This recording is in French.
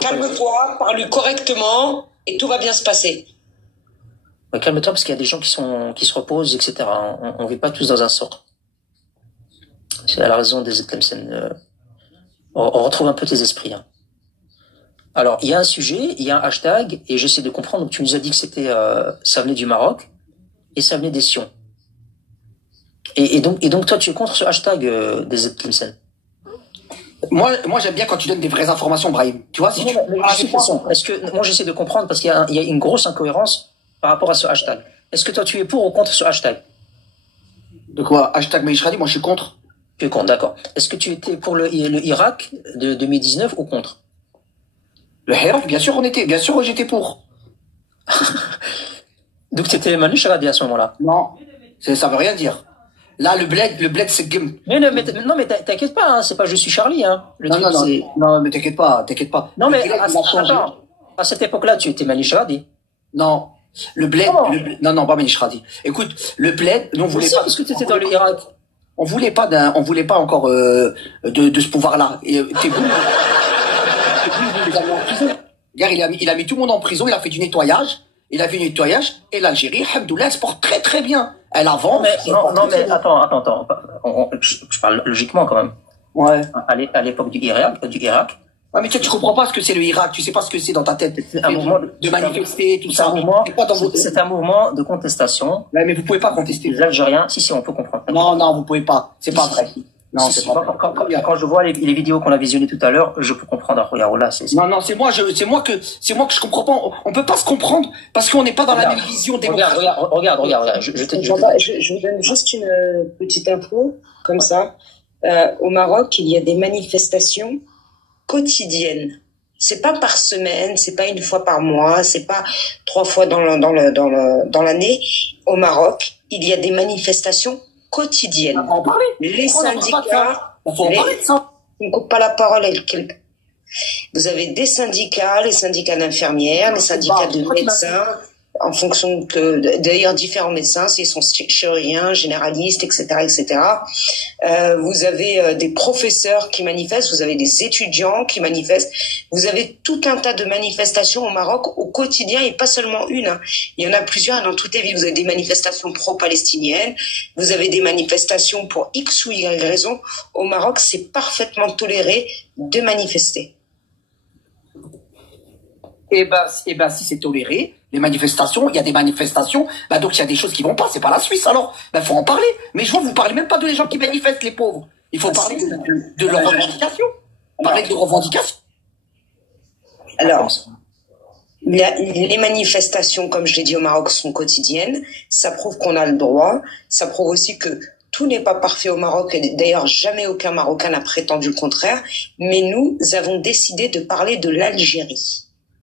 Calme-toi, parle correctement et tout va bien se passer. Ouais, calme-toi parce qu'il y a des gens qui se reposent, etc. On vit pas tous dans un sort. C'est à la raison des Tlemcen. On retrouve un peu tes esprits. Hein. Alors, il y a un sujet, il y a un hashtag, et j'essaie de comprendre. Donc, tu nous as dit que ça venait du Maroc, et ça venait des Sions. Et donc, toi, tu es contre ce hashtag des Tlemcen. Moi, j'aime bien quand tu donnes des vraies informations, Brahim. Tu vois, si tu... Est-ce que, moi, j'essaie de comprendre parce qu'il y a une grosse incohérence par rapport à ce hashtag. Est-ce que toi, tu es pour ou contre ce hashtag? De quoi? Hashtag Maïshradi, moi, je suis contre. Tu es contre, d'accord. Est-ce que tu étais pour le Irak de 2019 ou contre? Le Hirak, bien sûr, j'étais pour. Donc, tu étais Manu Charadi à ce moment-là? Non, ça veut rien dire. Là, le bled, c'est Gim. Non, mais t'inquiète pas, hein, c'est pas je suis Charlie, hein. Non, mais t'inquiète pas. Non, mais attends, à cette époque-là, tu étais Manu Charadi. Non, le bled, non, pas Manu Charadi. Écoute, le bled, on voulait pas. Parce que tu étais dans le Irak. On voulait pas encore de ce pouvoir-là. Et t'es vous. Regarde, il a mis tout le monde en prison, il a fait du nettoyage. Il a fait du nettoyage et l'Algérie, alhamdoulilah, elle se porte très très bien. Elle avance. Non, mais attends. Je parle logiquement quand même. Ouais. À l'époque du Irak. Ouais, mais tu comprends pas ce que c'est le Irak, tu sais pas ce que c'est dans ta tête. Un mouvement de manifester, tout ça. C'est un mouvement de contestation. Ouais, mais vous pouvez pas contester. Les Algériens, si, on peut comprendre. Non, vous pouvez pas. C'est pas vrai. Non, c'est pas vrai. Quand je vois les vidéos qu'on a visionnées tout à l'heure, je peux comprendre. Regarde, là, Non, c'est moi que je comprends pas. On peut pas se comprendre parce qu'on n'est pas dans la même vision démocratique. Regarde. Je vous donne juste une petite info, comme ça. Au Maroc, il y a des manifestations quotidiennes. C'est pas par semaine, c'est pas une fois par mois, c'est pas 3 fois dans l'année. Au Maroc, il y a des manifestations quotidiennes. On va en parler. Les syndicats, on va en parler de ça. On ne coupe pas la parole à quelqu'un. Vous avez des syndicats, les syndicats d'infirmières, les syndicats de médecins, en fonction d'ailleurs différents médecins, s'ils sont chirurgiens, généralistes, etc. Vous avez des professeurs qui manifestent, vous avez des étudiants qui manifestent, vous avez tout un tas de manifestations au Maroc au quotidien et pas seulement une. Hein. Il y en a plusieurs dans toutes les villes. Vous avez des manifestations pro-palestiniennes, vous avez des manifestations pour X ou Y raison. Au Maroc, c'est parfaitement toléré de manifester. Eh ben, si c'est toléré, les manifestations, il y a des manifestations, donc il y a des choses qui vont pas, c'est pas la Suisse alors. Faut en parler. Mais je vois, vous parlez même pas de les gens qui manifestent, les pauvres. Il faut parler de leurs revendications. Parler de leurs revendications. Alors, les manifestations, comme je l'ai dit au Maroc, sont quotidiennes. Ça prouve qu'on a le droit. Ça prouve aussi que tout n'est pas parfait au Maroc. Et d'ailleurs, jamais aucun Marocain n'a prétendu le contraire. Mais nous avons décidé de parler de l'Algérie.